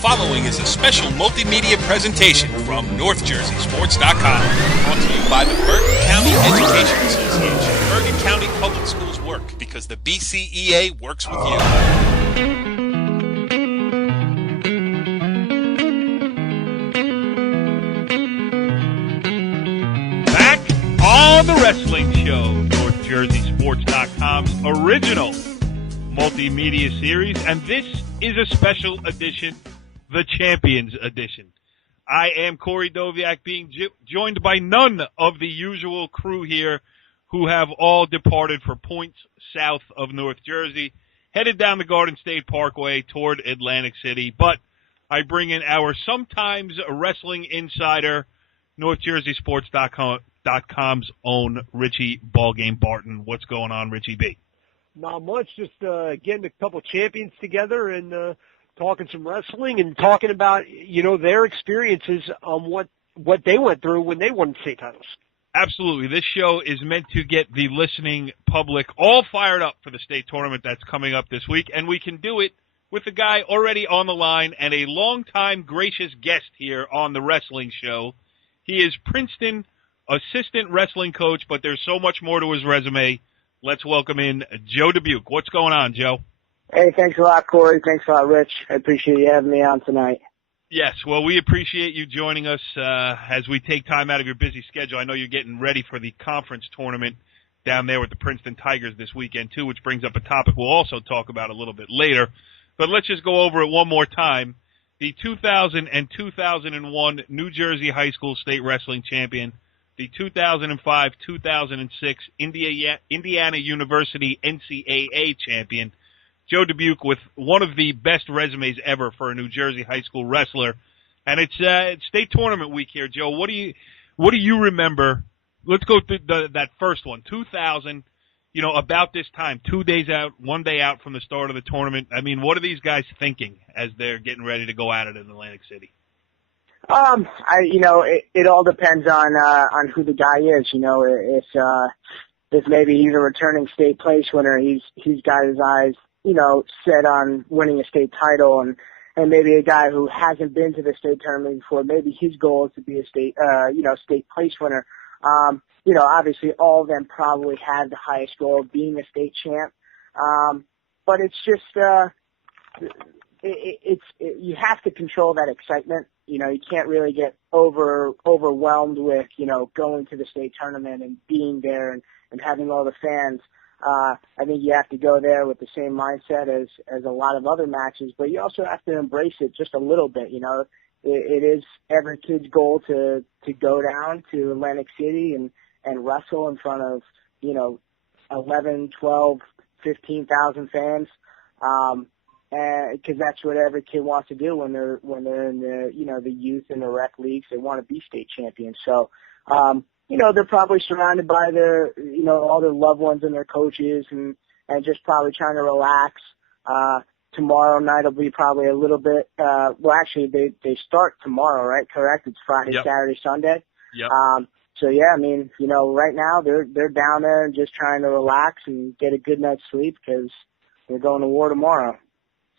following is a special multimedia presentation from NorthJerseySports.com. Brought to you by the Bergen County Education Association. Bergen County Public Schools work because the BCEA works with you. Back on the wrestling show, NorthJerseySports.com's original multimedia series, and this is a special edition, the Champions Edition. I am Corey Doviak, being joined by none of the usual crew here who have all departed for points south of North Jersey, headed down the Garden State Parkway toward Atlantic City. But I bring in our sometimes wrestling insider, NorthJerseySports.com's own Richie Ballgame Barton. What's going on, Richie B? Not much, just getting a couple champions together and talking some wrestling and talking about, their experiences on what they went through when they won state titles. Absolutely. This show is meant to get the listening public all fired up for the state tournament that's coming up this week, and we can do it with a guy already on the line and a longtime gracious guest here on the wrestling show. He is Princeton assistant wrestling coach, but there's so much more to his resume. Let's welcome in Joe Dubuque. What's going on, Joe? Hey, thanks a lot, Corey. Thanks a lot, Rich. I appreciate you having me on tonight. Yes, well, we appreciate you joining us as we take time out of your busy schedule. I know you're getting ready for the conference tournament down there with the Princeton Tigers this weekend, too, which brings up a topic we'll also talk about a little bit later. But let's just go over it one more time. The 2000 and 2001 New Jersey High School State Wrestling Champion, the 2005-2006 Indiana University NCAA champion, Joe Dubuque, with one of the best resumes ever for a New Jersey high school wrestler. And it's state tournament week here, Joe. What do you remember? Let's go through that first one, 2000. About this time, 2 days out, 1 day out from the start of the tournament. I mean, what are these guys thinking as they're getting ready to go at it in Atlantic City? It all depends on who the guy is. If maybe he's a returning state place winner, he's got his eyes, set on winning a state title, and maybe a guy who hasn't been to the state tournament before, maybe his goal is to be a state place winner. Obviously all of them probably had the highest goal of being a state champ. But it's just, you have to control that excitement. You can't really get overwhelmed with, going to the state tournament and being there and having all the fans. I think you have to go there with the same mindset as a lot of other matches, but you also have to embrace it just a little bit. It is every kid's goal to go down to Atlantic City and wrestle in front of, 11, 12, 15,000 fans. Because that's what every kid wants to do when they're in the youth and the rec leagues. They want to be state champions. So, they're probably surrounded by their, all their loved ones and their coaches and just probably trying to relax. Tomorrow night will be probably a little bit, they start tomorrow, right? Correct? It's Friday, Yep. Saturday, Sunday. Yep. Right now they're down there and just trying to relax and get a good night's sleep because they're going to war tomorrow.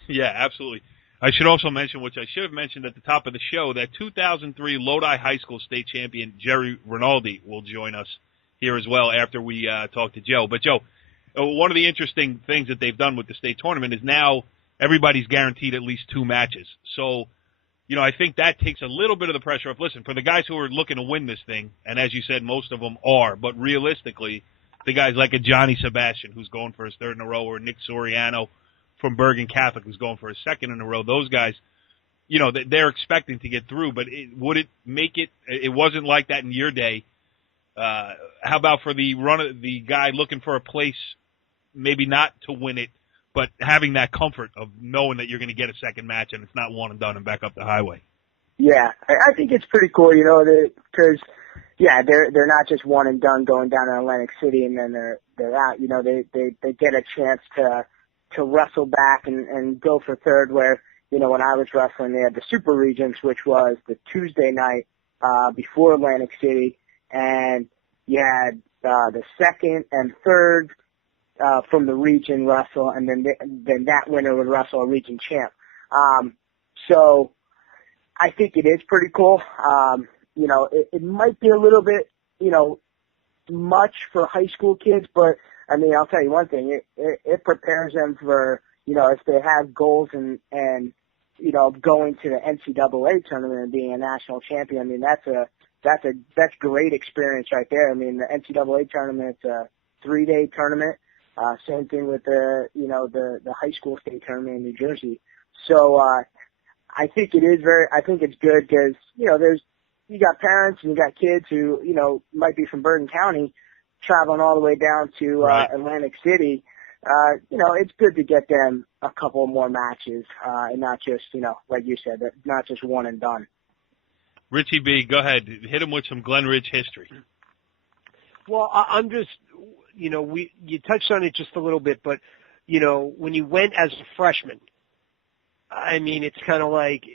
Yeah, absolutely. I should also mention, which I should have mentioned at the top of the show, that 2003 Lodi High School state champion Jerry Rinaldi will join us here as well after we talk to Joe. But, Joe, one of the interesting things that they've done with the state tournament is now everybody's guaranteed at least 2 matches. So, I think that takes a little bit of the pressure off. Listen, for the guys who are looking to win this thing, and as you said, most of them are, but realistically, the guys like a Johnny Sebastian, who's going for his 3rd in a row, or Nick Soriano from Bergen Catholic, who's going for his 2nd in a row, those guys, they're expecting to get through, but would it make it? It wasn't like that in your day. How about for the guy looking for a place, maybe not to win it, but having that comfort of knowing that you're going to get a second match and it's not one and done and back up the highway? Yeah, I think it's pretty cool, because they're not just one and done going down to Atlantic City and then they're out. They get a chance to wrestle back and go for 3rd, where, when I was wrestling, they had the Super Regions, which was the Tuesday night before Atlantic City, and you had the 2nd and 3rd from the region wrestle, and then that winner would wrestle a region champ. So I think it is pretty cool. You know, it might be a little bit, you know, much for high school kids, but I mean, I'll tell you one thing, it prepares them for, you know, if they have goals and, you know, going to the NCAA tournament and being a national champion. I mean, that's great experience right there. I mean, the NCAA tournament's a 3-day tournament. Same thing with the high school state tournament in New Jersey. So, I think it's good because, you know, you got parents and you got kids who, you know, might be from Bergen County traveling all the way down to Atlantic City. You know, it's good to get them a couple more matches, and not just, you know, like you said, not just one and done. Richie B, go ahead. Hit him with some Glen Ridge history. Well, I'm just, you know, you touched on it just a little bit, but, you know, when you went as a freshman, I mean, it's kind of like,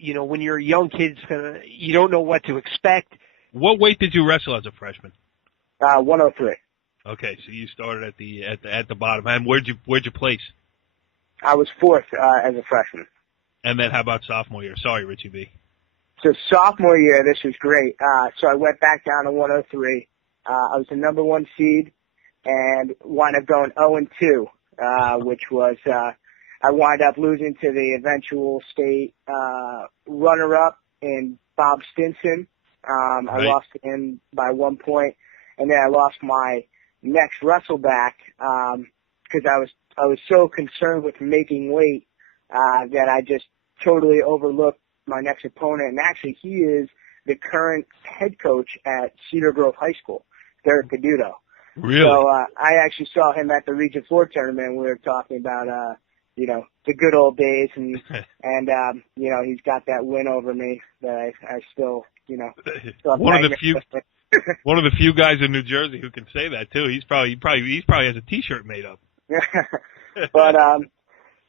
you know, when you're a young kid, you don't know what to expect. What weight did you wrestle as a freshman? 103. Okay, so you started at the bottom. And where'd you place? I was 4th as a freshman. And then how about sophomore year? Sorry, Richie B. So sophomore year, this was great. So I went back down to 103. I was the number 1 seed and wound up going 0-2, which was I wound up losing to the eventual state runner-up in Bob Stinson. I lost to him by 1 point, and then I lost my next wrestleback because I was so concerned with making weight that I just totally overlooked my next opponent. And actually, he is the current head coach at Cedar Grove High School, Derek Caduto. Really? So I actually saw him at the Region 4 tournament, and we were talking about you know, the good old days, and you know, he's got that win over me that I still, you know, one of the few guys in New Jersey who can say that too. He probably has a T-shirt made up. But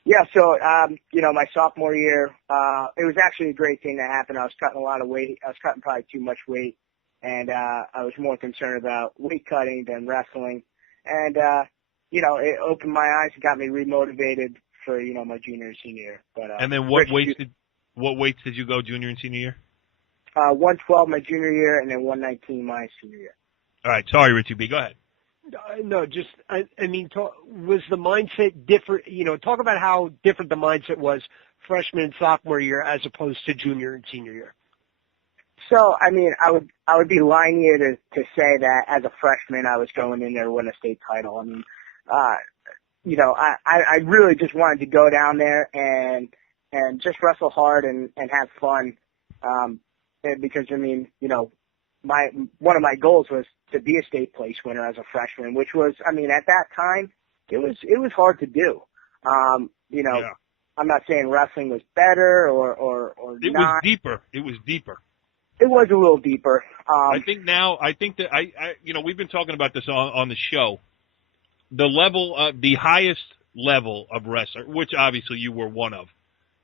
yeah, so you know, my sophomore year, it was actually a great thing that happened. I was cutting a lot of weight. I was cutting probably too much weight, and I was more concerned about weight cutting than wrestling. And you know, it opened my eyes and got me remotivated for, you know, my junior and senior year. But and then what weights did you go junior and senior year? 112 my junior year, and then 119 my senior year. All right, sorry, Richie B. Go ahead. No, just I mean, was the mindset different? You know, talk about how different the mindset was freshman and sophomore year as opposed to junior and senior year. So, I mean, I would be lying here to say that as a freshman I was going in there to win a state title. I mean, you know, I really just wanted to go down there and just wrestle hard and have fun. Because I mean, you know, one of my goals was to be a state place winner as a freshman, which was, I mean, at that time, it was hard to do. You know, yeah. I'm not saying wrestling was better or it not. Was deeper. It was deeper. It was a little deeper. I think that I you know, we've been talking about this on the show. The highest level of wrestler, which obviously you were one of,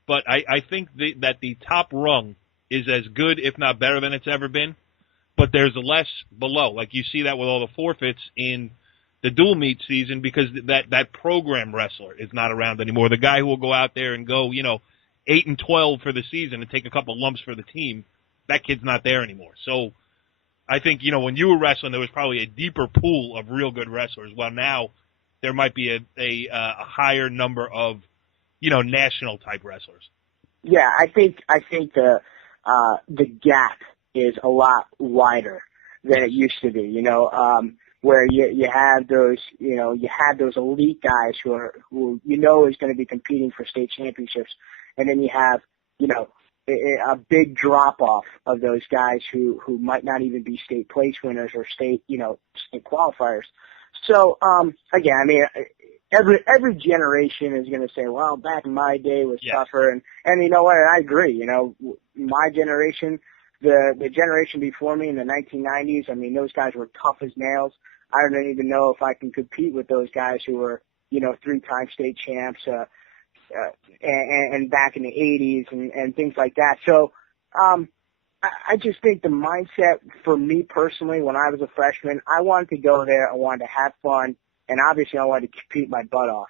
but I think that the top rung is as good, if not better than it's ever been, but there's less below. Like you see that with all the forfeits in the dual meet season because that program wrestler is not around anymore. The guy who will go out there and go, you know, 8-12 for the season and take a couple lumps for the team, that kid's not there anymore. So I think, you know, when you were wrestling, there was probably a deeper pool of real good wrestlers. While now there might be a higher number of, you know, national type wrestlers. Yeah, I think the gap is a lot wider than it used to be. You know, where you have those, you know, you had those elite guys who you know is going to be competing for state championships, and then you have, you know, a big drop off of those guys who might not even be state place winners or state qualifiers. So, again, I mean, every generation is going to say, well, back in my day was tougher. And you know what? I agree. You know, my generation, the generation before me in the 1990s, I mean, those guys were tough as nails. I don't even know if I can compete with those guys who were, you know, 3-time state champs, and back in the 80s and things like that. So, I just think the mindset for me personally, when I was a freshman, I wanted to go there. I wanted to have fun. And obviously I wanted to compete my butt off.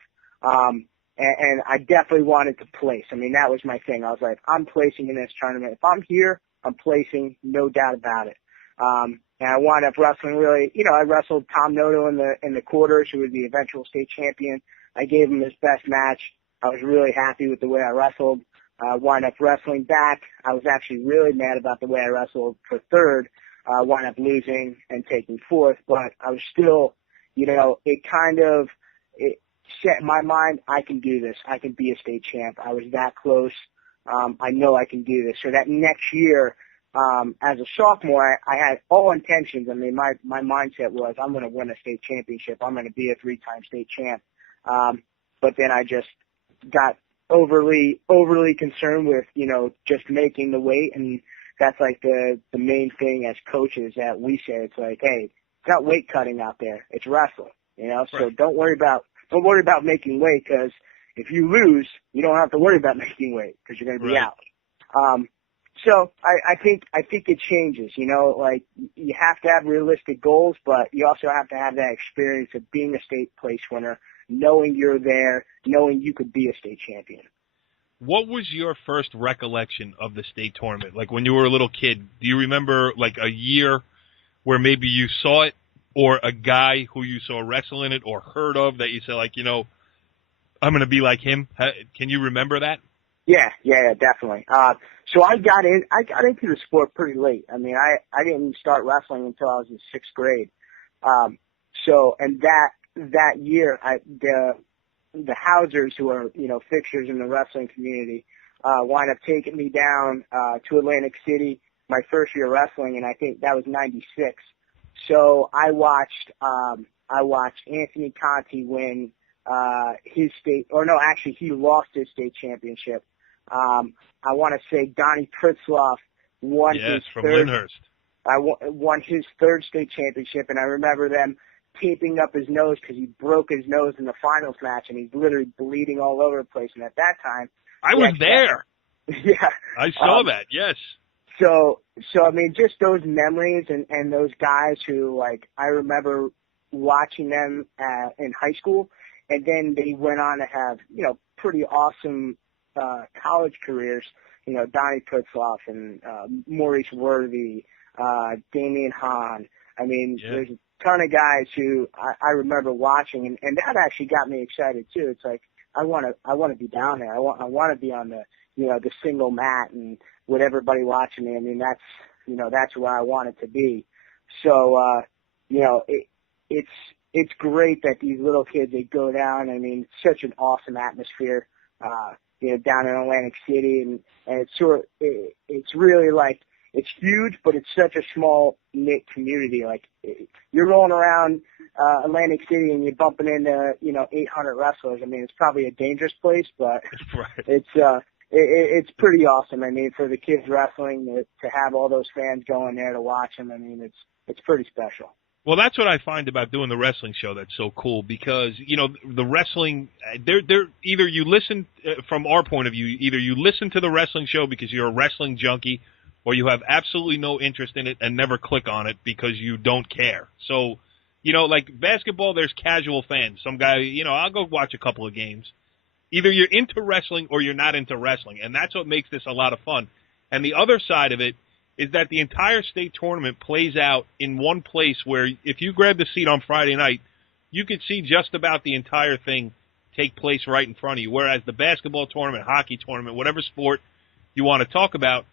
and I definitely wanted to place. I mean, that was my thing. I was like, I'm placing in this tournament. If I'm here, I'm placing, no doubt about it. And I wound up wrestling really, I wrestled Tom Noto in the quarters, who was the eventual state champion. I gave him his best match. I was really happy with the way I wrestled. Wound up wrestling back. I was actually really mad about the way I wrestled for third. Wound up losing and taking fourth, but I was still, it set in my mind, I can do this. I can be a state champ. I was that close. I know I can do this. So that next year, as a sophomore, I had all intentions. I mean, my mindset was, I'm going to win a state championship. I'm going to be a 3-time state champ. But then I just got overly concerned with, just making the weight. And that's like the main thing as coaches that we say. It's like, hey, it's not weight cutting out there. It's wrestling, So Right. don't worry about making weight, because if you lose, you don't have to worry about making weight because you're going to be Right. out. So I think it changes, like you have to have realistic goals, but you also have to have that experience of being a state place winner, knowing you're there, knowing you could be a state champion. What was your first recollection of the state tournament? Like when you were a little kid, do you remember like a year where maybe you saw it, or a guy who you saw wrestle in it or heard of that you said, like, I'm going to be like him? Can you remember that? Yeah, definitely. So I got into the sport pretty late. I mean, I didn't start wrestling until I was in 6th grade. And that year, the Hausers, who are, fixtures in the wrestling community, wound up taking me down, to Atlantic City my first year wrestling, and I think that was 96. So I watched Anthony Conti win, his state, or no, actually he lost his state championship. I want to say Donnie Pritzloff won his from third. Lyndhurst. Won his third state championship, and I remember them taping up his nose because he broke his nose in the finals match, and he's literally bleeding all over the place. And at that time, I was there. Yeah, I saw that. Yes. So I mean, just those memories and those guys who, like, I remember watching them in high school, and then they went on to have, pretty awesome college careers. Donnie Pritzloff and Maurice Worthy, Damian Hahn. I mean, There's a ton of guys who I remember watching, and that actually got me excited too. It's like I want to be down there. I want to be on the the single mat and with everybody watching me. I mean, that's where I want it to be. So it's great that these little kids, they go down. I mean, it's such an awesome atmosphere, down in Atlantic City, and it's really like, it's huge, but it's such a small knit community. Like, you're rolling around Atlantic City and you're bumping into 800 wrestlers. I mean, it's probably a dangerous place, but Right. it's pretty awesome. I mean, for the kids wrestling to have all those fans going there to watch them, I mean, it's pretty special. Well, that's what I find about doing the wrestling show that's so cool, because, the wrestling, they're either you listen, from our point of view, either you listen to the wrestling show because you're a wrestling junkie, or you have absolutely no interest in it and never click on it because you don't care. So, like basketball, there's casual fans. Some guy, I'll go watch a couple of games. Either you're into wrestling or you're not into wrestling, and that's what makes this a lot of fun. And the other side of it is that the entire state tournament plays out in one place where if you grab the seat on Friday night, you could see just about the entire thing take place right in front of you, whereas the basketball tournament, hockey tournament, whatever sport you want to talk about,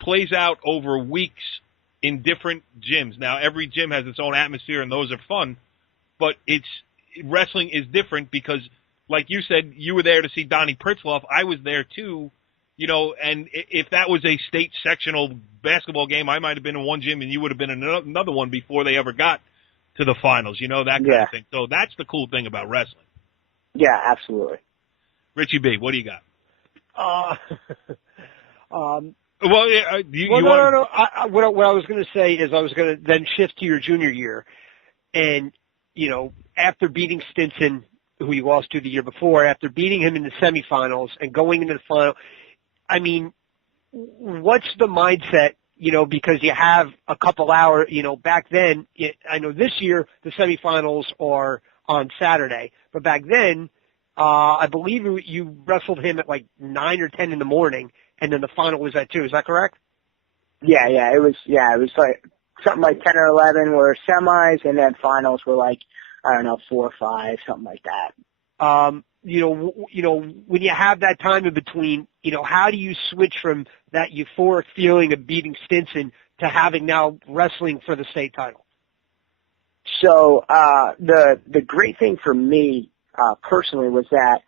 plays out over weeks in different gyms. Now, every gym has its own atmosphere, and those are fun, but wrestling is different because, like you said, you were there to see Donnie Pritzloff. I was there too, and if that was a state sectional basketball game, I might have been in one gym and you would have been in another one before they ever got to the finals, that kind of thing. So that's the cool thing about wrestling. Yeah, absolutely. Richie B, what do you got? No. What I was going to say is I was going to then shift to your junior year, and after beating Stinson, who you lost to the year before, after beating him in the semifinals and going into the final, I mean, what's the mindset? Because you have a couple hours. Back then, I know this year the semifinals are on Saturday, but back then, I believe you wrestled him at like 9 or 10 in the morning, and then the final was at 2. Is that correct? Yeah, it was like something like 10 or 11 were semis, and then finals were like, I don't know, 4 or 5, something like that. When you have that time in between, how do you switch from that euphoric feeling of beating Stinson to having now wrestling for the state title? So, the great thing for me, personally was that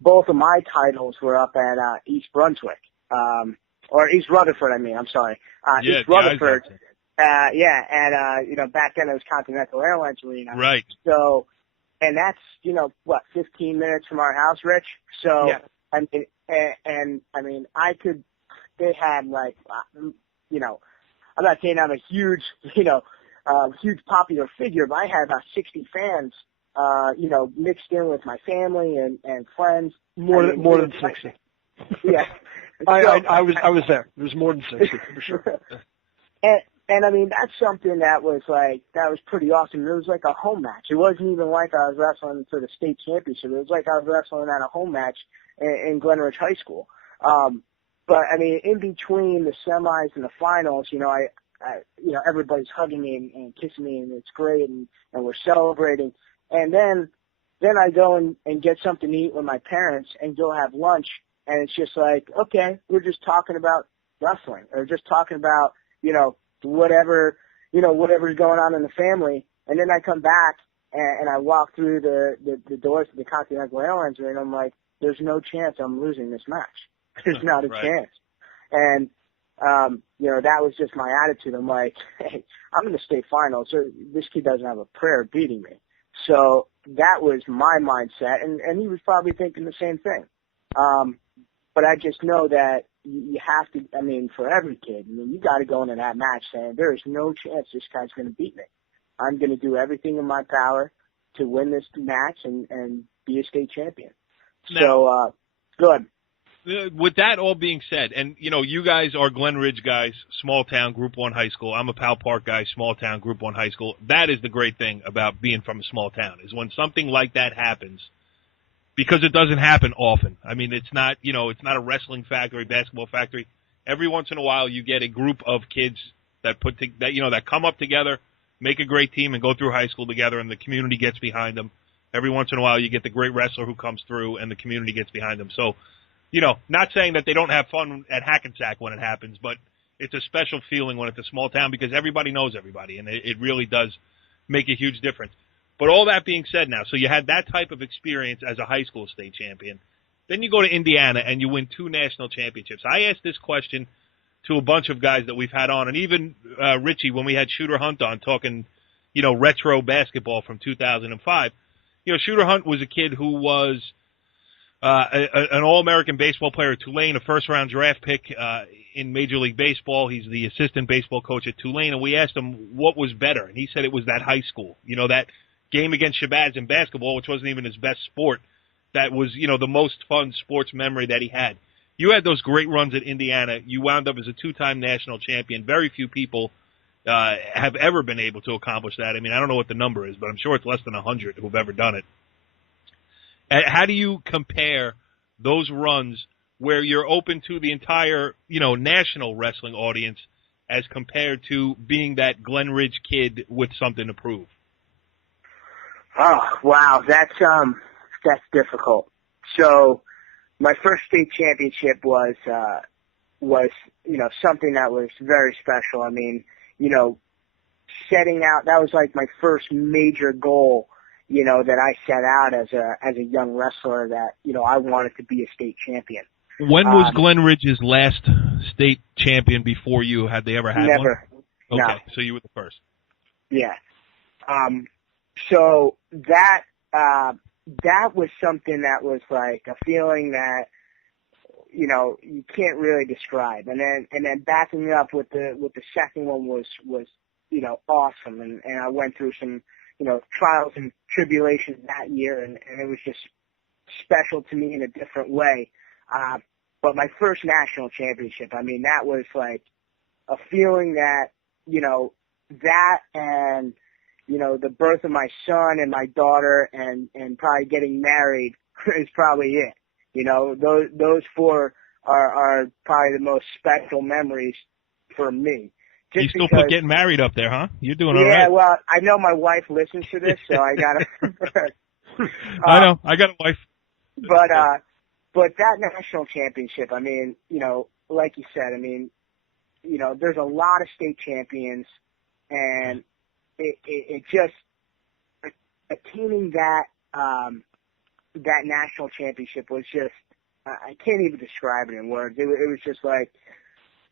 both of my titles were up at, East Brunswick, or East Rutherford, I'm sorry. East Rutherford. Back then it was Continental Airlines Arena. Right. So, and that's, 15 minutes from our house, Rich? So, yeah. They had like, I'm not saying I'm a huge, huge popular figure, but I had about 60 fans, mixed in with my family and friends. More than 60. Yeah. I was there. It was more than 60, for sure. And that's something that was pretty awesome. It was like a home match. It wasn't even like I was wrestling for the state championship. It was like I was wrestling at a home match in Glen Ridge High School. But in between the semis and the finals, everybody's hugging me and kissing me, and it's great, and we're celebrating. And then I go and get something to eat with my parents and go have lunch, and it's just like, okay, we're just talking about wrestling, or just talking about, whatever's going on in the family. And then I come back and I walk through the doors of the Continental Airlines and I'm like, there's no chance I'm losing this match. There's not a chance. And, that was just my attitude. I'm like, hey, I'm in the state finals. So this kid doesn't have a prayer of beating me. So that was my mindset. And he was probably thinking the same thing. But I just know that you have to, for every kid, you got to go into that match saying, there is no chance this guy's going to beat me. I'm going to do everything in my power to win this match and be a state champion. Now, good. With that all being said, and, you guys are Glen Ridge guys, small town, Group 1 high school. I'm a Powell Park guy, small town, Group 1 high school. That is the great thing about being from a small town, is when something like that happens, because it doesn't happen often. It's not, it's not a wrestling factory, basketball factory. Every once in a while you get a group of kids that that come up together, make a great team and go through high school together, and the community gets behind them. Every once in a while you get the great wrestler who comes through and the community gets behind them. So, not saying that they don't have fun at Hackensack when it happens, but it's a special feeling when it's a small town because everybody knows everybody, and it really does make a huge difference. But all that being said now, so you had that type of experience as a high school state champion. Then you go to Indiana and you win 2 national championships. I asked this question to a bunch of guys that we've had on, and even Richie when we had Shooter Hunt on talking, retro basketball from 2005. Shooter Hunt was a kid who was an All-American baseball player at Tulane, a first-round draft pick in Major League Baseball. He's the assistant baseball coach at Tulane, and we asked him what was better, and he said it was that high school. That game against Shabazz in basketball, which wasn't even his best sport, that was, the most fun sports memory that he had. You had those great runs at Indiana. You wound up as a 2-time national champion. Very few people have ever been able to accomplish that. I don't know what the number is, but I'm sure it's less than 100 who've ever done it. How do you compare those runs where you're open to the entire, national wrestling audience as compared to being that Glen Ridge kid with something to prove? Oh, wow. That's difficult. So my first state championship was, something that was very special. Setting out, that was like my first major goal, that I set out as a young wrestler that, I wanted to be a state champion. When was Glen Ridge's last state champion before you? Had they ever had never. one? Okay, no. So you were the first. Yeah. So that was something that was like a feeling that, you can't really describe. And then backing it up with the second one was, awesome. And I went through some, trials and tribulations that year, and it was just special to me in a different way. But my first national championship, that was like a feeling that, that and the birth of my son and my daughter and probably getting married is probably it. Those 4 are probably the most special memories for me. You still put getting married up there, huh? You're doing all right. Yeah, well, I know my wife listens to this, so I gotta. I know. I got a wife. But that national championship, I mean, like you said, I mean, there's a lot of state champions, and it just attaining that national championship was just, I can't even describe it in words. It was just like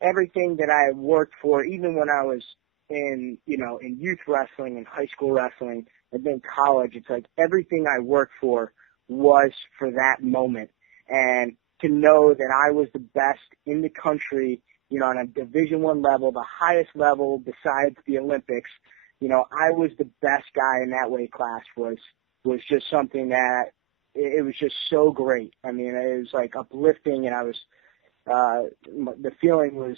everything that I worked for, even when I was in youth wrestling and high school wrestling and then college. It's like everything I worked for was for that moment. And to know that I was the best in the country, on a Division I level, the highest level besides the Olympics, I was the best guy in that weight class was just something that it was just so great. I mean, it was like uplifting, and I was, the feeling was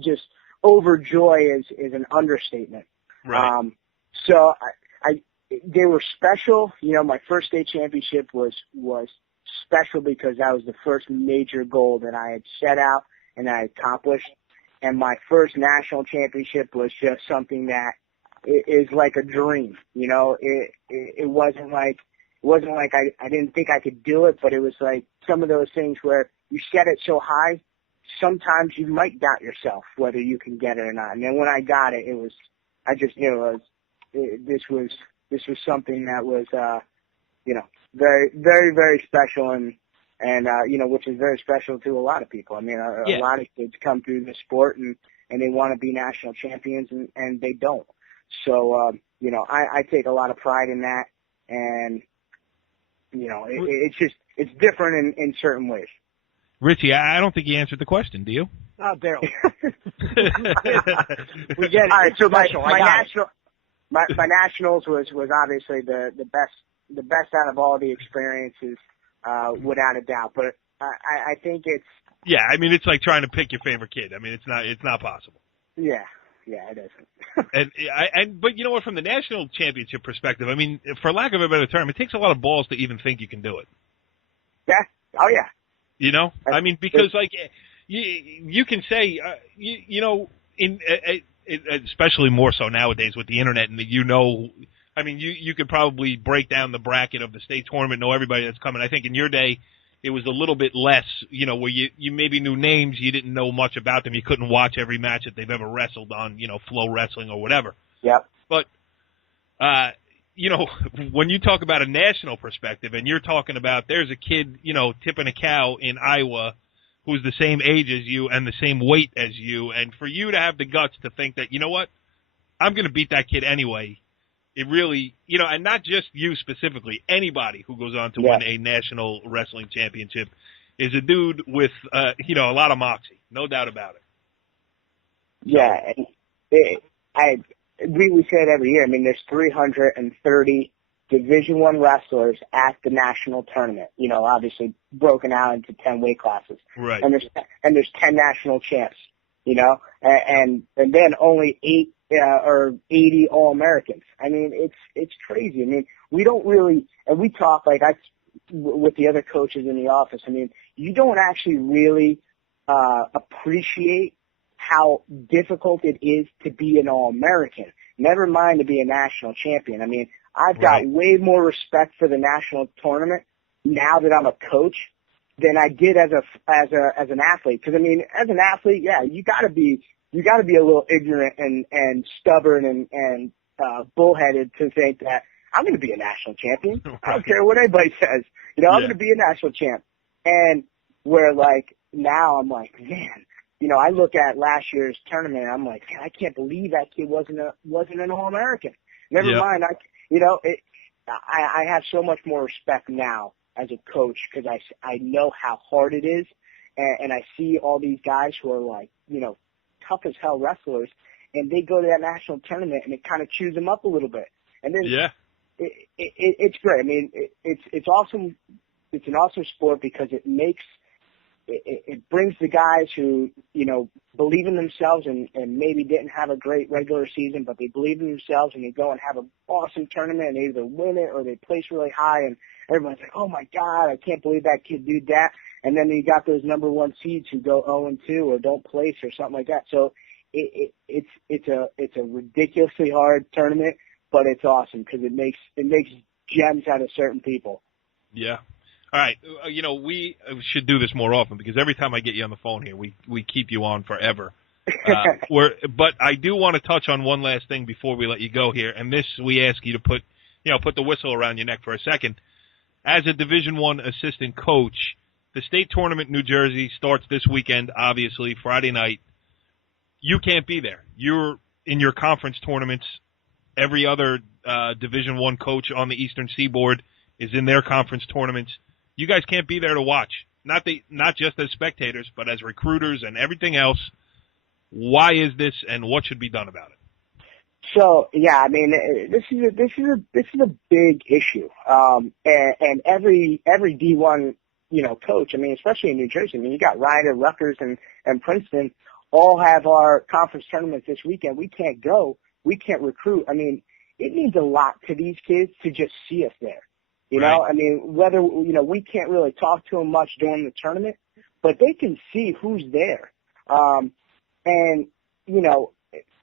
just overjoy is an understatement. Right. So they were special. My first state championship was special because that was the first major goal that I had set out and I accomplished. And my first national championship was just something that is like a dream. It wasn't like I didn't think I could do it, but it was like some of those things where you set it so high, sometimes you might doubt yourself whether you can get it or not. And then when I got it, I just knew this was something that was, very, very, very special and which is very special to a lot of people. I mean, a lot of kids come through the sport and they want to be national champions and they don't. So, I take a lot of pride in that, and, it's different in certain ways. Richie, I don't think you answered the question, do you? Oh, barely. We get it. All right, so my nationals was obviously the best out of all the experiences, without a doubt. But I think it's. Yeah, I mean, it's like trying to pick your favorite kid. I mean, it's not possible. Yeah, it isn't. But you know what? From the national championship perspective, I mean, for lack of a better term, it takes a lot of balls to even think you can do it. Yeah. Oh yeah. I mean, because like you can say, especially more so nowadays with the internet, and I mean, you could probably break down the bracket of the state tournament, know everybody that's coming. I think in your day, it was a little bit less, where you maybe knew names, you didn't know much about them, you couldn't watch every match that they've ever wrestled on, Flow Wrestling or whatever. Yep. But, when you talk about a national perspective, and you're talking about there's a kid, tipping a cow in Iowa who's the same age as you and the same weight as you, and for you to have the guts to think that, you know what, I'm going to beat that kid anyway. It really, and not just you specifically, anybody who goes on to win a national wrestling championship is a dude with, a lot of moxie. No doubt about it. Yeah. We say it every year. I mean, there's 330 Division I wrestlers at the national tournament, obviously broken out into 10 weight classes. Right. And there's 10 national champs, and then only 8 or 80 All-Americans. I mean, it's crazy. I mean, we don't really, and we talk with the other coaches in the office. I mean, you don't actually really appreciate how difficult it is to be an All-American. Never mind to be a national champion. I mean, I've got way more respect for the national tournament now that I'm a coach than I did as an athlete. Because I mean, as an athlete, yeah, you got to be a little ignorant and stubborn and bullheaded to think that I'm going to be a national champion. I don't care what anybody says. I'm going to be a national champ. And where now I'm like, man, I look at last year's tournament and I'm like, man, I can't believe that kid wasn't an All-American. Never mind. I have so much more respect now as a coach because I know how hard it is, and I see all these guys who are tough as hell wrestlers, and they go to that national tournament and it kind of chews them up a little bit. And then it's great. I mean, it's awesome. It's an awesome sport because it brings the guys who believe in themselves and maybe didn't have a great regular season, but they believe in themselves and they go and have an awesome tournament and they either win it or they place really high and everyone's like, oh my God, I can't believe that kid did that. And then you got those number one seeds who go 0-2 or don't place or something like that. So it's a ridiculously hard tournament, but it's awesome because it makes gems out of certain people. Yeah. All right. We should do this more often because every time I get you on the phone here, we keep you on forever. But I do want to touch on one last thing before we let you go here, and this we ask you to put the whistle around your neck for a second. As a Division I assistant coach, the state tournament in New Jersey starts this weekend, obviously, Friday night. You can't be there. You're in your conference tournaments. Every other Division I coach on the Eastern Seaboard is in their conference tournaments. You guys can't be there to watch, not just as spectators, but as recruiters and everything else. Why is this, and what should be done about it? So yeah, I mean, this is a big issue, and every D1 coach, I mean, especially in New Jersey, I mean, you got Ryder, Rutgers, and Princeton all have our conference tournaments this weekend. We can't go, we can't recruit. I mean, it means a lot to these kids to just see us there. You know, I mean, whether, we can't really talk to them much during the tournament, but they can see who's there. And,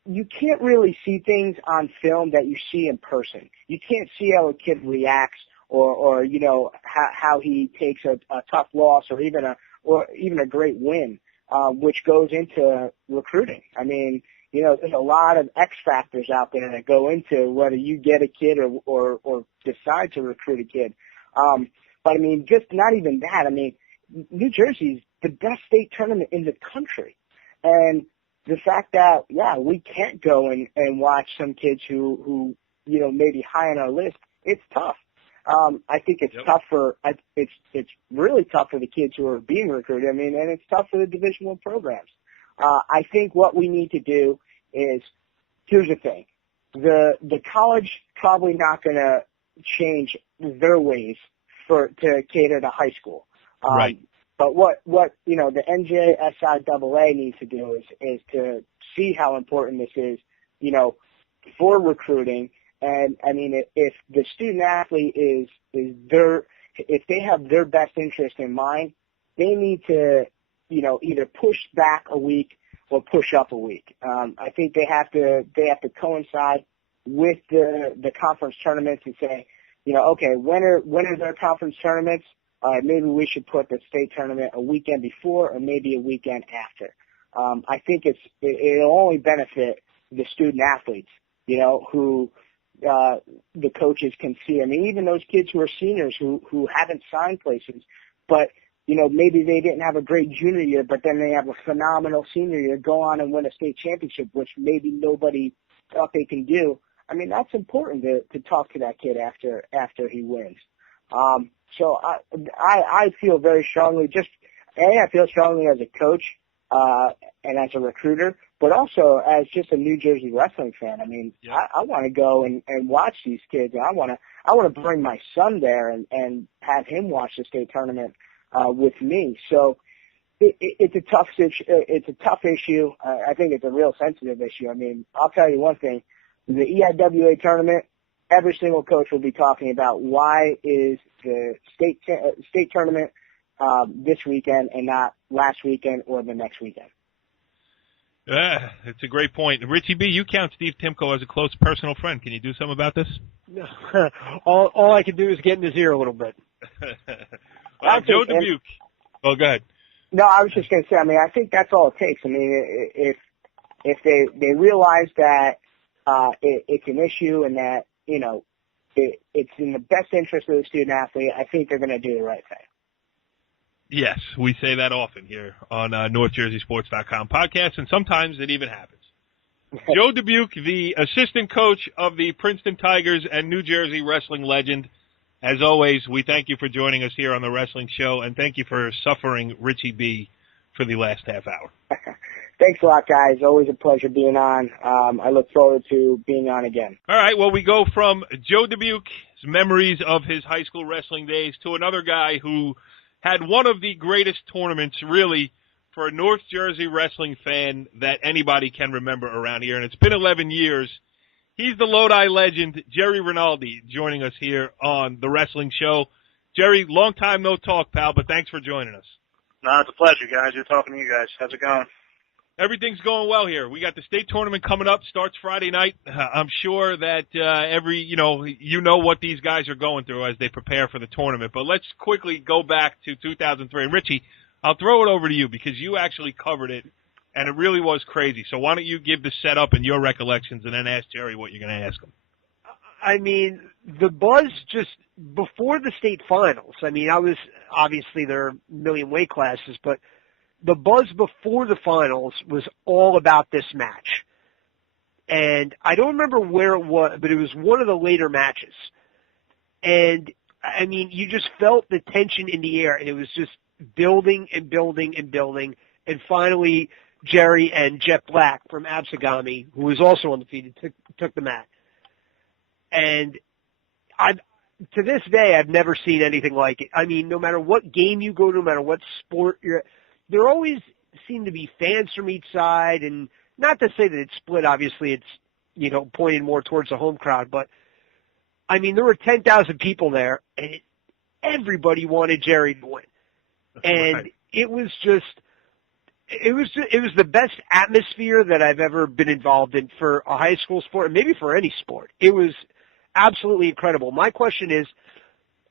you can't really see things on film that you see in person. You can't see how a kid reacts or how he takes a tough loss or even a great win, which goes into recruiting. I mean, there's a lot of X factors out there that go into whether you get a kid or decide to recruit a kid. But I mean, just not even that. I mean, New Jersey's the best state tournament in the country. And the fact that, we can't go and watch some kids who maybe high on our list, it's tough. I think it's tough it's really tough for the kids who are being recruited. I mean, and it's tough for the Division I programs. I think what we need to do is, here's the thing. The college probably not going to change their ways to cater to high school. Right. But what the NJSIAA needs to do is to see how important this is, for recruiting. And I mean, if the student athlete if they have their best interest in mind, they need to, either push back a week or push up a week. I think they have to coincide with the conference tournaments and say, okay, when are their conference tournaments? Maybe we should put the state tournament a weekend before or maybe a weekend after. I think it'll only benefit the student athletes, who the coaches can see. I mean, even those kids who are seniors who haven't signed places, but maybe they didn't have a great junior year, but then they have a phenomenal senior year, go on and win a state championship, which maybe nobody thought they can do. I mean, that's important to talk to that kid after he wins. So I feel very strongly, I feel strongly as a coach, and as a recruiter, but also as just a New Jersey wrestling fan. I mean, I want to go and watch these kids. I want to bring my son there and have him watch the state tournament, with me. So it's a tough issue. I think it's a real sensitive issue. I mean, I'll tell you one thing, the EIWA tournament, every single coach will be talking about why is the state tournament this weekend and not last weekend or the next weekend. It's a great point. Richie B, you count Steve Timko as a close personal friend. Can you do something about this? No. all I can do is get in his ear a little bit. Joe Dubuque. Oh, go ahead. No, I was just going to say, I mean, I think that's all it takes. I mean, if they realize that it's an issue and that, it's in the best interest of the student athlete, I think they're going to do the right thing. Yes, we say that often here on NorthJerseySports.com podcast, and sometimes it even happens. Joe Dubuque, the assistant coach of the Princeton Tigers and New Jersey wrestling legend. As always, we thank you for joining us here on the Wrestling Show, and thank you for suffering Richie B for the last half hour. Thanks a lot, guys. Always a pleasure being on. I look forward to being on again. All right, well, we go from Joe Dubuque's memories of his high school wrestling days to another guy who had one of the greatest tournaments, really, for a North Jersey wrestling fan that anybody can remember around here, and it's been 11 years. He's the Lodi legend, Jerry Rinaldi, joining us here on The Wrestling Show. Jerry, long time no talk, pal, but thanks for joining us. No, it's a pleasure, guys. You're talking to you guys. How's it going? Everything's going well here. We got the state tournament coming up, starts Friday night. I'm sure that you know what these guys are going through as they prepare for the tournament. But let's quickly go back to 2003. And Richie, I'll throw it over to you because you actually covered it, and it really was crazy. So why don't you give the setup and your recollections, and then ask Jerry what you're going to ask him. I mean, the buzz just before the state finals. I mean, obviously there are a million weight classes, but the buzz before the finals was all about this match. And I don't remember where it was, but it was one of the later matches. And, I mean, you just felt the tension in the air, and it was just building and building and building. And finally, Jerry and Jeff Black from Absegami, who was also undefeated, took the mat. And to this day, I've never seen anything like it. I mean, no matter what game you go to, no matter what sport you're at, there always seem to be fans from each side, and not to say that it's split. Obviously, it's, pointed more towards the home crowd. But, I mean, there were 10,000 people there, and everybody wanted Jerry to win. And right. It was the best atmosphere that I've ever been involved in for a high school sport, and maybe for any sport. It was absolutely incredible. My question is,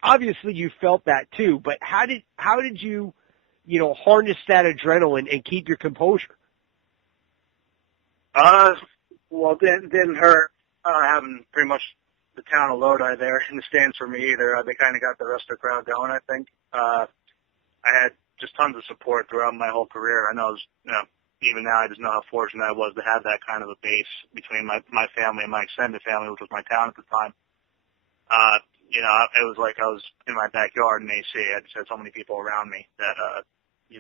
obviously you felt that too, but how did you harness that adrenaline and keep your composure? Well, it didn't hurt having pretty much the town of Lodi there in the stands for me either. They kind of got the rest of the crowd going, I think. I had just tons of support throughout my whole career. I know, even now I just know how fortunate I was to have that kind of a base between my family and my extended family, which was my town at the time. It was like I was in my backyard in AC. I just had so many people around me that,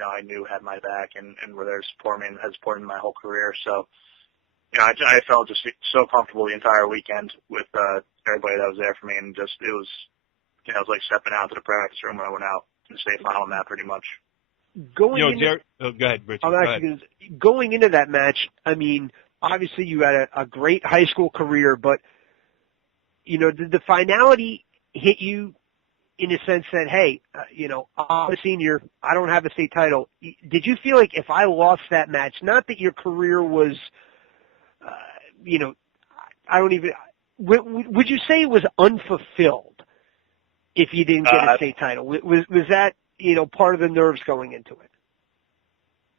I knew had my back and were there to support me and had supported me my whole career. So, I felt just so comfortable the entire weekend with everybody that was there for me, and just it was like stepping out to the practice room when I went out to the state final mat pretty much. Go ahead, Richard. Going into that match, I mean, obviously you had a great high school career, but, did the finality hit you in a sense that, hey, I'm a senior, I don't have a state title. Did you feel like if I lost that match, not that your career was, would you say it was unfulfilled if you didn't get a state title? Was that, part of the nerves going into it?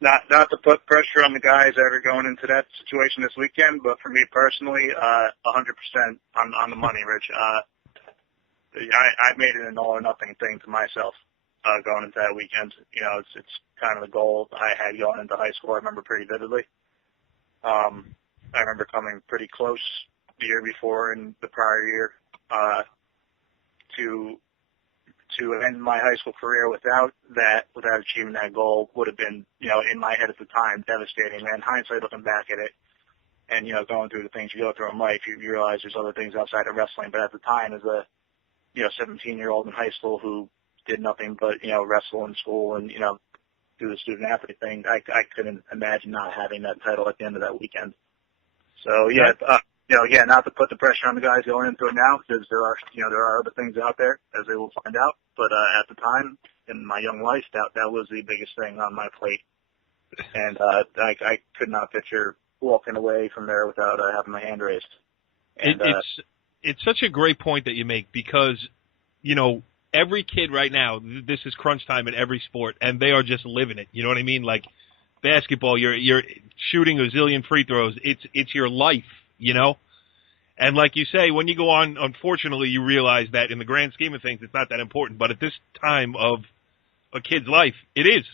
Not to put pressure on the guys that are going into that situation this weekend, but for me personally, 100% on the money, Rich. I made it an all or nothing thing to myself going into that weekend. It's kind of the goal I had going into high school. I remember pretty vividly. I remember coming pretty close the year before and the prior year to end my high school career without achieving that goal would have been, in my head at the time, devastating. And in hindsight, looking back at it and, going through the things you go through in life, you realize there's other things outside of wrestling. But at the time, as a 17-year-old in high school who did nothing but, wrestle in school and, do the student athlete thing, I couldn't imagine not having that title at the end of that weekend. So, yeah, again, not to put the pressure on the guys going into it now, because there are other things out there, as they will find out. But at the time, in my young life, that was the biggest thing on my plate. And I could not picture walking away from there without having my hand raised. And, it's such a great point that you make because, every kid right now, this is crunch time in every sport, and they are just living it. You know what I mean? Like basketball, you're shooting a zillion free throws. It's your life, And like you say, when you go on, unfortunately, you realize that in the grand scheme of things, it's not that important. But at this time of a kid's life, it is.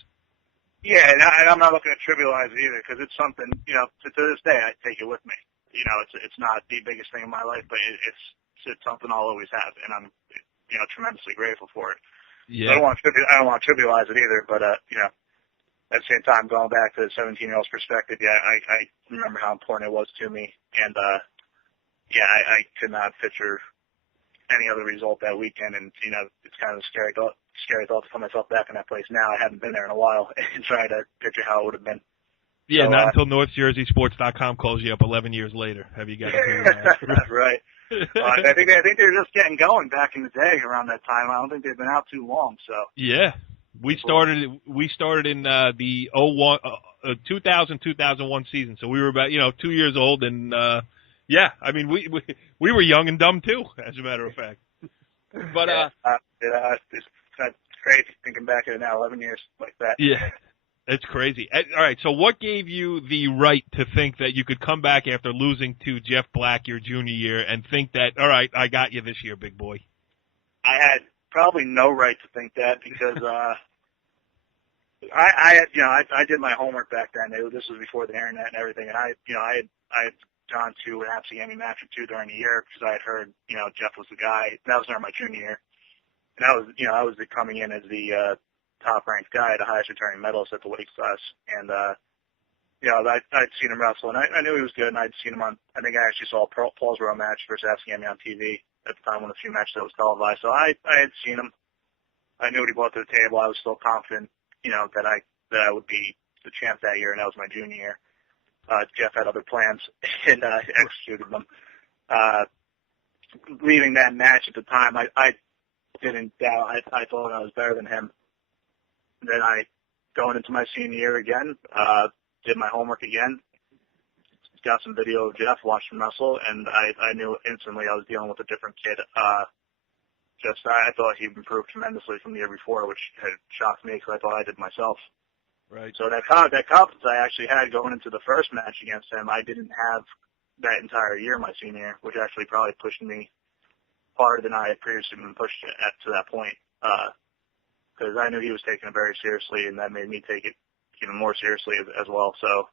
Yeah, and I'm not looking to trivialize it either because it's something, to this day, I take it with me. It's not the biggest thing in my life, but it's something I'll always have, and I'm, tremendously grateful for it. Yeah. So I don't want to trivialize it either, but, at the same time, going back to the 17-year-old's perspective, yeah, I remember how important it was to me, and, I could not picture any other result that weekend, and, it's kind of a scary thought. scary thought to put myself back in that place now. I haven't been there in a while and trying to picture how it would have been. Yeah, so, not until NorthJerseySports.com calls you up 11 years later. Have you got to right. I think they're just getting going back in the day around that time. I don't think they've been out too long. So yeah, we started in the 2000-2001 season. So we were about 2 years old, and yeah, I mean we were young and dumb too, as a matter of fact. But it's crazy thinking back at it now, 11 years like that. Yeah. It's crazy. All right, so what gave you the right to think that you could come back after losing to Jeff Black your junior year and think that, all right, I got you this year, big boy? I had probably no right to think that because I did my homework back then. This was before the internet and everything, and I had gone to an Absegami match or two during the year because I had heard Jeff was the guy. That was during my junior year, and I was coming in as the top-ranked guy, the highest returning medalist at the weight class, and I'd seen him wrestle, and I knew he was good, and I'd seen him on. I think I actually saw Paul's Row match versus Absegami on TV at the time, one of the few matches that was televised. So I had seen him. I knew what he brought to the table. I was still confident, that I would be the champ that year, and that was my junior year. Jeff had other plans and executed them. Leaving that match at the time, I didn't doubt. I thought I was better than him. Then going into my senior year again, did my homework again, got some video of Jeff, watched him wrestle, and I knew instantly I was dealing with a different kid. I thought he improved tremendously from the year before, which had shocked me because I thought I did myself. Right. So that confidence I actually had going into the first match against him, I didn't have that entire year my senior year, which actually probably pushed me harder than I had previously been pushed to that point. Because I knew he was taking it very seriously, and that made me take it even more seriously as well. So,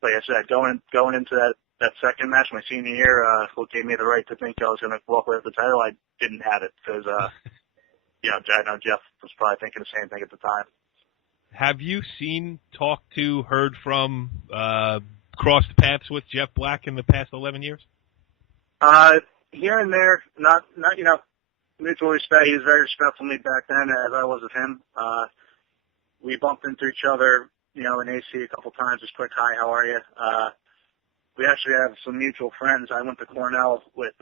like I said, going into that second match my senior year, what gave me the right to think I was going to walk away with the title, I didn't have it because, I know Jeff was probably thinking the same thing at the time. Have you seen, talked to, heard from, crossed paths with Jeff Black in the past 11 years? Here and there, not mutual respect. He was very respectful of me back then, as I was of him. We bumped into each other, in AC a couple times. Just quick, hi, how are you? We actually have some mutual friends. I went to Cornell with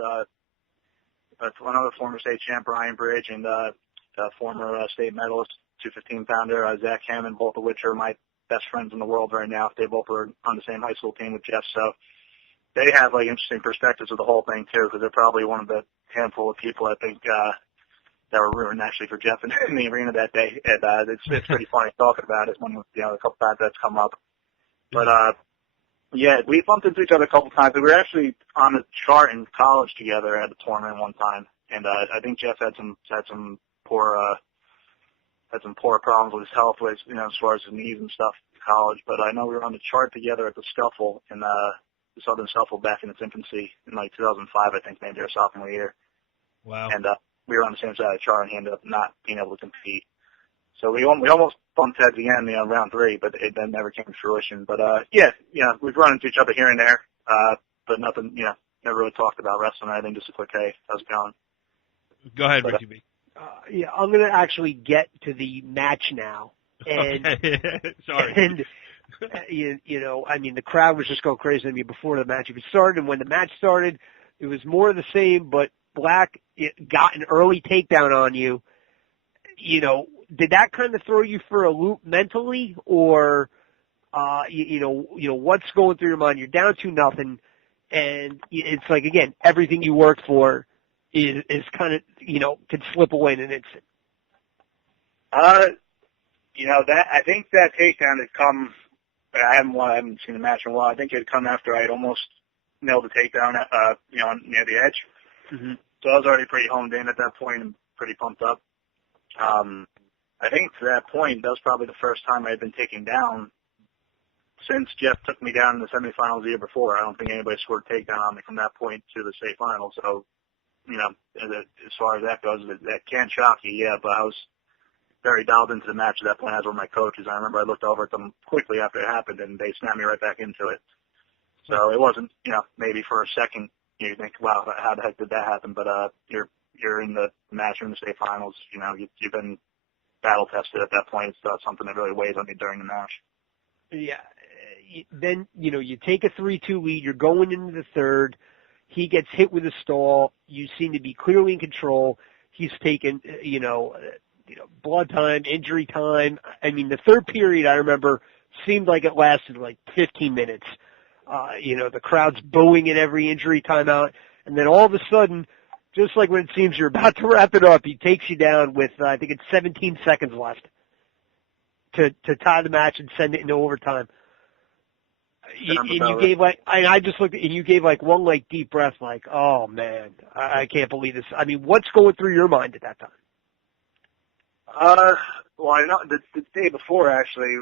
another former state champ, Brian Bridge, and a former state medalist, 215-pounder, Zach Hammond, both of which are my best friends in the world right now. They both were on the same high school team with Jeff, so they have interesting perspectives of the whole thing too, because they're probably one of the handful of people I think that were rooting actually for Jeff in the arena that day. And it's pretty funny talking about it when a couple times that's come up. But yeah, we bumped into each other a couple times. We were actually on the chart in college together at the tournament one time, and I think Jeff had some poor problems with his health, as far as his knees and stuff in college. But I know we were on the chart together at the Scuffle in the Southern Scuffle back in its infancy in 2005, I think, maybe our sophomore year. Wow. And we were on the same side of the chart, and he ended up not being able to compete. So we almost bumped heads again, round 3, but it then never came to fruition. But we've run into each other here and there, but nothing, never really talked about wrestling or anything. Just a quick, hey, how's it going? Go ahead, Ricky B. Yeah, I'm going to actually get to the match now. And, okay. Sorry. And, the crowd was just going crazy on me before the match even started. And when the match started, it was more of the same, but Black got an early takedown on you. Did that kind of throw you for a loop mentally, or, what's going through your mind? You're down 2-0, and it's like, again, everything you worked for is kind of, could slip away in an instant. That I think that takedown had come. I haven't seen the match in a while. I think it had come after I had almost nailed the takedown, near the edge. Mm-hmm. So I was already pretty honed in at that point and pretty pumped up. I think to that point, that was probably the first time I had been taken down since Jeff took me down in the semifinals the year before. I don't think anybody scored a takedown on me from that point to the state finals. So, as far as that goes, that can shock you, yeah, but I was very dialed into the match at that point, as were my coaches. I remember I looked over at them quickly after it happened, and they snapped me right back into it. So it wasn't, maybe for a second you think, wow, how the heck did that happen? But you're in the match, you're in the state finals. You've been battle tested at that point. It's not something that really weighs on me during the match. Yeah. Then, you take a 3-2 lead. You're going into the third. He gets hit with a stall. You seem to be clearly in control. He's taken, blood time, injury time. I mean, the third period, I remember, seemed like it lasted like 15 minutes. The crowd's booing at every injury timeout. And then all of a sudden, just like when it seems you're about to wrap it up, he takes you down with, I think it's 17 seconds left to tie the match and send it into overtime. And you gave I just looked and you gave one deep breath, oh man, I can't believe this. I mean, what's going through your mind at that time? Well, I know the day before actually,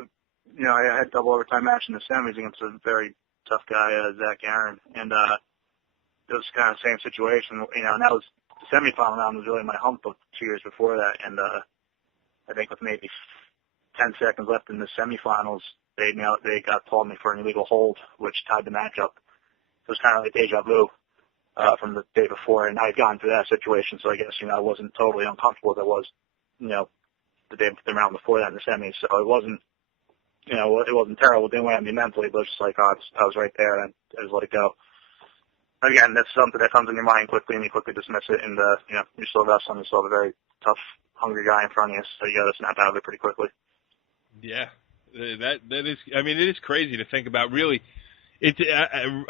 I had double overtime match in the semis against a very tough guy, Zach Aaron, and it was kind of the same situation, and that was the semifinal round was really my hump of 2 years before that, and I think with maybe 10 seconds left in the semifinals, they got called me for an illegal hold, which tied the match up. It was kind of like deja vu from the day before, and I had gotten through that situation, so I guess I wasn't totally uncomfortable as I was, the round before that in the semis. So it wasn't, it wasn't terrible. It didn't weigh on me mentally, but it was just I was right there, and I just let it go. Again, that's something that comes in your mind quickly, and you quickly dismiss it, and you're still wrestling, you still have a very tough, hungry guy in front of you, so you got to snap out of it pretty quickly. Yeah. That is, I mean, it is crazy to think about. Really,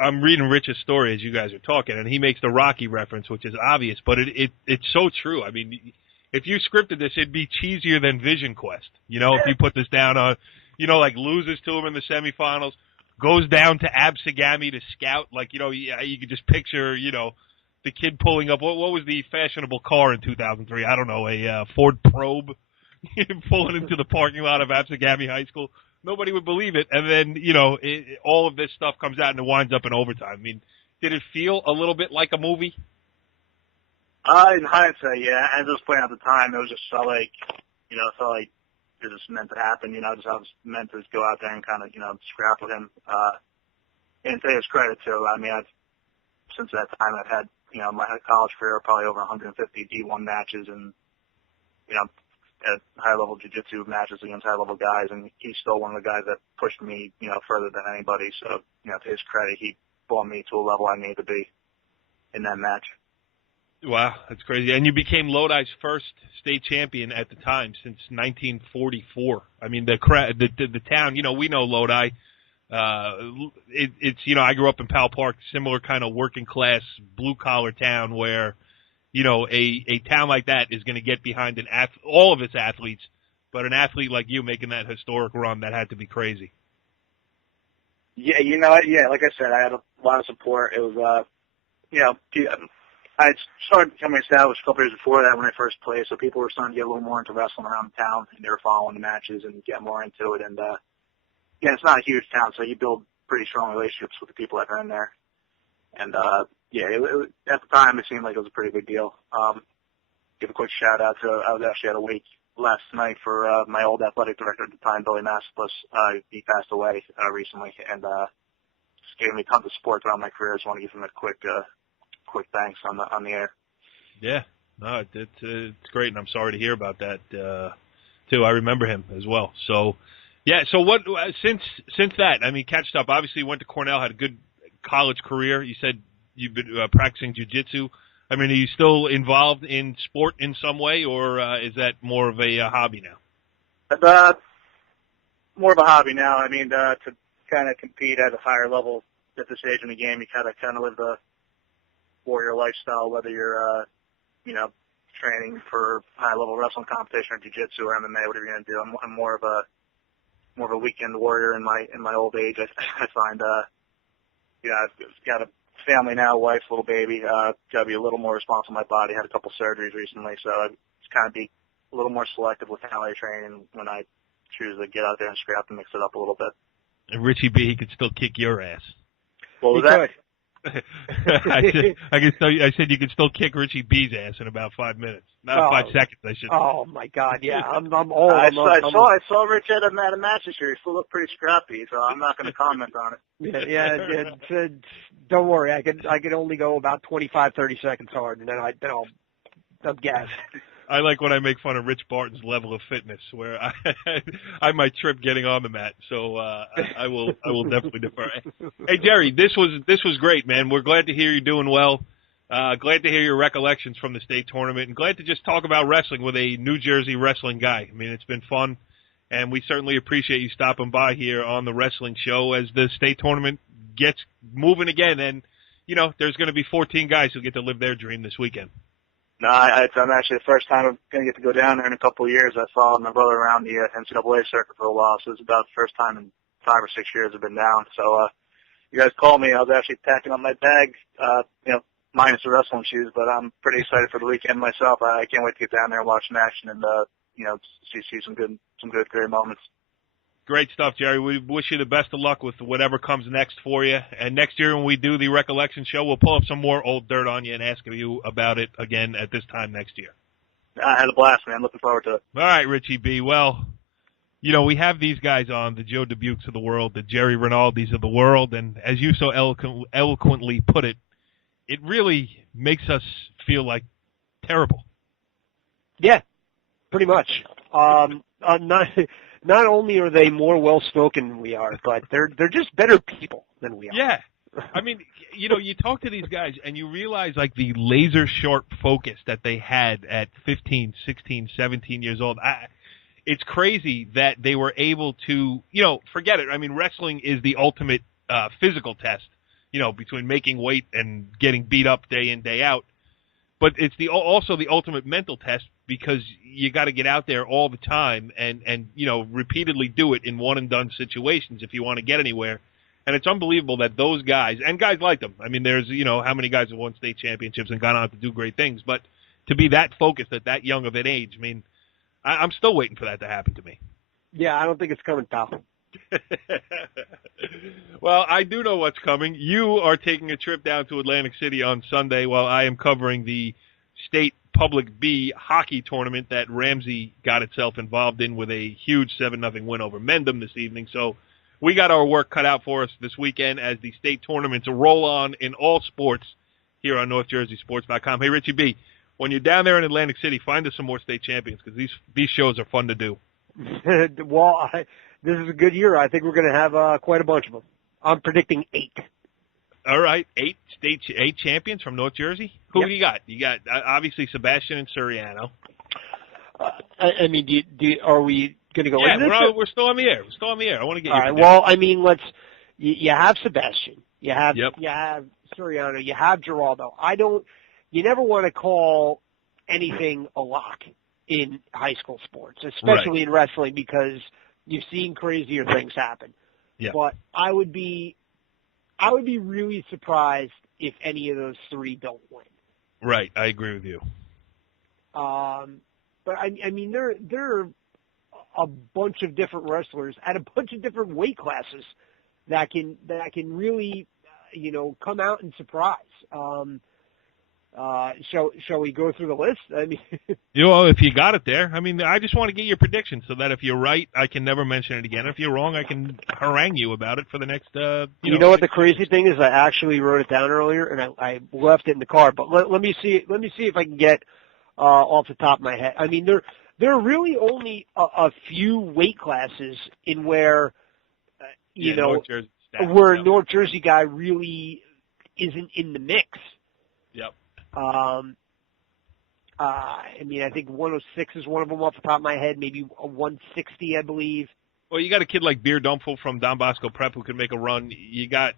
I'm reading Rich's story as you guys are talking, and he makes the Rocky reference, which is obvious, but it's so true. I mean, if you scripted this, it'd be cheesier than Vision Quest. If you put this down on, loses to him in the semifinals, goes down to Absegami to scout, you could just picture, the kid pulling up. What was the fashionable car in 2003? I don't know, a Ford Probe. Pulling into the parking lot of Absegami High School. Nobody would believe it. And then, all of this stuff comes out and it winds up in overtime. I mean, did it feel a little bit like a movie? In hindsight, yeah. As I was playing at the time, it was just felt like it was just meant to happen. I was meant to go out there and kind of, scrap with him. And to his credit, too. I mean, since that time, I've had, my college career, probably over 150 D1 matches and, at high-level jiu-jitsu matches against high-level guys, and he's still one of the guys that pushed me, further than anybody. So, to his credit, he brought me to a level I needed to be in that match. Wow, that's crazy. And you became Lodi's first state champion at the time since 1944. I mean, the town, we know Lodi. It's I grew up in Powell Park, similar kind of working-class, blue-collar town where a town like that is going to get behind all of its athletes, but an athlete like you making that historic run, that had to be crazy. Yeah, like I said, I had a lot of support. It was, I started becoming established a couple years before that when I first played, so people were starting to get a little more into wrestling around the town, and they were following the matches and get more into it. And, it's not a huge town, so you build pretty strong relationships with the people that are in there. And, it at the time, it seemed like it was a pretty big deal. Give a quick shout out to, I was actually at a wake last night for my old athletic director at the time, Billy Massipus. He passed away recently, and just gave me tons of support throughout my career. I just want to give him a quick thanks on the air. Yeah, no, it's great, and I'm sorry to hear about that too. I remember him as well. So, yeah. So what since that? I mean, catched up. Obviously, you went to Cornell, had a good college career. You said you've been practicing jiu-jitsu. I mean, are you still involved in sport in some way, or is that more of a hobby now? More of a hobby now. I mean, to kind of compete at a higher level at this stage in the game, you kind of live the warrior lifestyle, whether you're, training for high-level wrestling competition or jiu-jitsu or MMA, whatever you're going to do. I'm more of a weekend warrior in my old age. I find, I've got a family now, wife, little baby. Got to be a little more responsible with my body. Had a couple surgeries recently, so I just kind of be a little more selective with how I train and when I choose to get out there and scrap and mix it up a little bit. And Richie B, he could still kick your ass. What was that? I said you could still kick Richie B's ass in about 5 minutes. Not 5 seconds, I should say. Oh my God, yeah. I'm old. I saw Rich at a match this year. He still looked pretty scrappy, so I'm not going to comment on it. Yeah. Don't worry. I could only go about 25, 30 seconds hard, and then I'm gassed. I like when I make fun of Rich Barton's level of fitness, where I might trip getting on the mat. So I will definitely defer. Hey Jerry, this was great, man. We're glad to hear you're doing well. Glad to hear your recollections from the state tournament, and glad to just talk about wrestling with a New Jersey wrestling guy. I mean, it's been fun, and we certainly appreciate you stopping by here on the wrestling show as the state tournament gets moving again. And there's going to be 14 guys who get to live their dream this weekend. No, I'm actually the first time I'm going to get to go down there in a couple of years. I followed my brother around the NCAA circuit for a while, so it was about the first time in 5 or 6 years I've been down. So you guys called me. I was actually packing up my bag, minus the wrestling shoes, but I'm pretty excited for the weekend myself. I can't wait to get down there and watch some action and see some good great moments. Great stuff, Jerry. We wish you the best of luck with whatever comes next for you. And next year when we do the recollection show, we'll pull up some more old dirt on you and ask you about it again at this time next year. I had a blast, man. Looking forward to it. All right, Richie B. Well, we have these guys on, the Joe Dubuques of the world, the Jerry Rinaldis of the world, and as you so eloquently put it, it really makes us feel like terrible. Yeah, pretty much. Not only are they more well-spoken than we are, but they're just better people than we are. Yeah. I mean, you talk to these guys and you realize like the laser-sharp focus that they had at 15, 16, 17 years old. It's crazy that they were able to, forget it. I mean, wrestling is the ultimate physical test, between making weight and getting beat up day in, day out. But it's also the ultimate mental test because you got to get out there all the time and repeatedly do it in one-and-done situations if you want to get anywhere. And it's unbelievable that those guys, and guys like them, I mean, there's, how many guys have won state championships and gone on to do great things, but to be that focused at that young of an age, I mean, I'm still waiting for that to happen to me. Yeah, I don't think it's coming, pal. Well, I do know what's coming. You are taking a trip down to Atlantic City on Sunday while I am covering the state Public B hockey tournament that Ramsey got itself involved in with a huge 7-0 win over Mendham this evening. So we got our work cut out for us this weekend as the state tournaments roll on in all sports here on NorthJerseySports.com. Hey, Richie B., when you're down there in Atlantic City, find us some more state champions because these shows are fun to do. Well, this is a good year. I think we're going to have quite a bunch of them. I'm predicting 8. All right, 8 champions from North Jersey. Who do you got? You got obviously Sebastian and Suriano. I mean, are we going to go into this? Yeah, we're still on the air. I want to get you. All right. Well, I mean, you have Sebastian. You have Suriano. You have Geraldo. You never want to call anything a lock in high school sports, especially in wrestling, because you've seen crazier things happen. Yeah. But I would be really surprised if any of those 3 don't win. Right, I agree with you. But I mean, there are a bunch of different wrestlers at a bunch of different weight classes that can really, come out and surprise. Shall we go through the list? I mean, if you got it there. I mean, I just want to get your prediction so that if you're right, I can never mention it again. If you're wrong, I can harangue you about it for the next. You know what the crazy thing is? I actually wrote it down earlier and I left it in the car. But let me see if I can get off the top of my head. I mean, there are really only a few weight classes in where North Jersey guy really isn't in the mix. Yep. I mean, I think 106 is one of them off the top of my head, maybe a 160, I believe. Well, you got a kid like Beer Dumpful from Don Bosco Prep who can make a run. You got,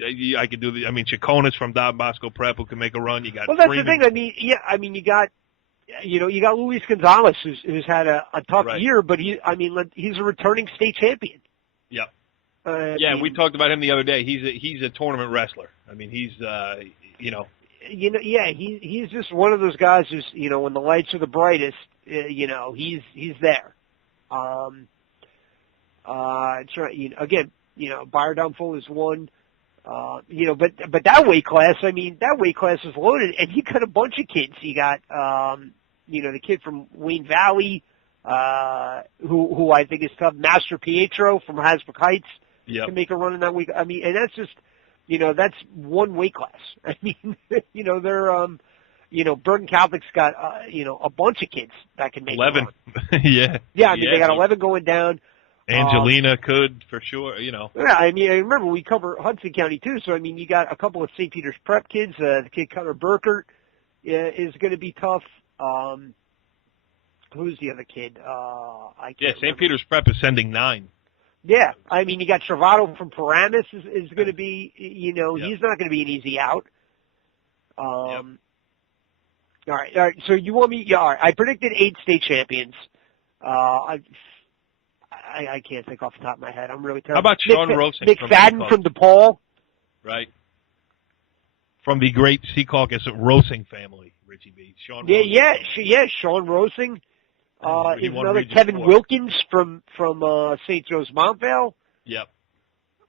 Chaconas from Don Bosco Prep who can make a run. You got. Well, that's Freeman. The thing. You got Luis Gonzalez who's had a tough year, but he's a returning state champion. Yep. We talked about him the other day. He's a tournament wrestler. I mean, he's he's just one of those guys who's when the lights are the brightest, he's there. It's right. Again, Beer Dumpful is one. But that weight class, is loaded, and you got a bunch of kids. You got the kid from Wayne Valley, who I think is tough. Master Pietro from Hasbrook Heights. Yep. Can make a run in that week. I mean, and that's just, that's one weight class. I mean, they're, Bergen Catholic's got, a bunch of kids that can make 11. a run. Yeah. Yeah, I mean, they got 11 going down. Angelina could, for sure, Yeah, I mean, I remember we cover Hudson County, too, so, I mean, you got a couple of St. Peter's Prep kids. The kid Connor Burkert is going to be tough. Who's the other kid? St. Peter's Prep is sending 9. Yeah, I mean, you got Travato from Paramus is going to be, he's not going to be an easy out. All right. So you want me? Yeah, all right. I predicted 8 state champions. I can't think off the top of my head. I'm really terrible. How about Sean Rosing? McFadden from DePaul. Right. From the great Secaucus Rosing family, Richie B. Sean. Sean Rosing. Is another Region 4. Wilkins from St. Joe's Montvale. Yep.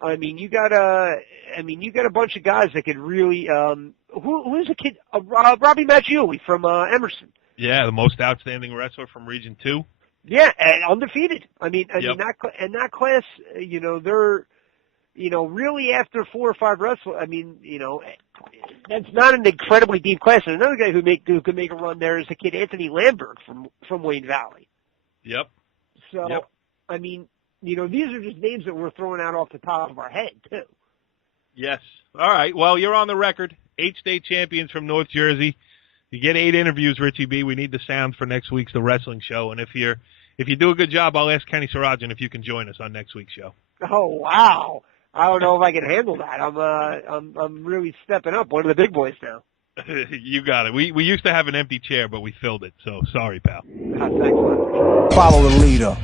I mean, you got a bunch of guys that could really. Who's a kid? Robbie Maggiuli from Emerson. Yeah, the most outstanding wrestler from Region 2. Yeah, and undefeated. I mean, that class, they're, really after 4 or 5 wrestlers. I mean, that's not an incredibly deep class. And another guy who could make a run there is the kid Anthony Lambert from Wayne Valley. Yep. So, I mean, these are just names that we're throwing out off the top of our head too. Yes. All right. Well, you're on the record. 8 state champions from North Jersey. You get 8 interviews, Richie B. We need the sound for next week's The Wrestling Show. And if you do a good job, I'll ask Kenny Sarajan if you can join us on next week's show. Oh, wow. I don't know if I can handle that. I'm really stepping up. One of the big boys now. You got it. We used to have an empty chair, but we filled it. So sorry, pal. Thanks a lot. Follow the leader.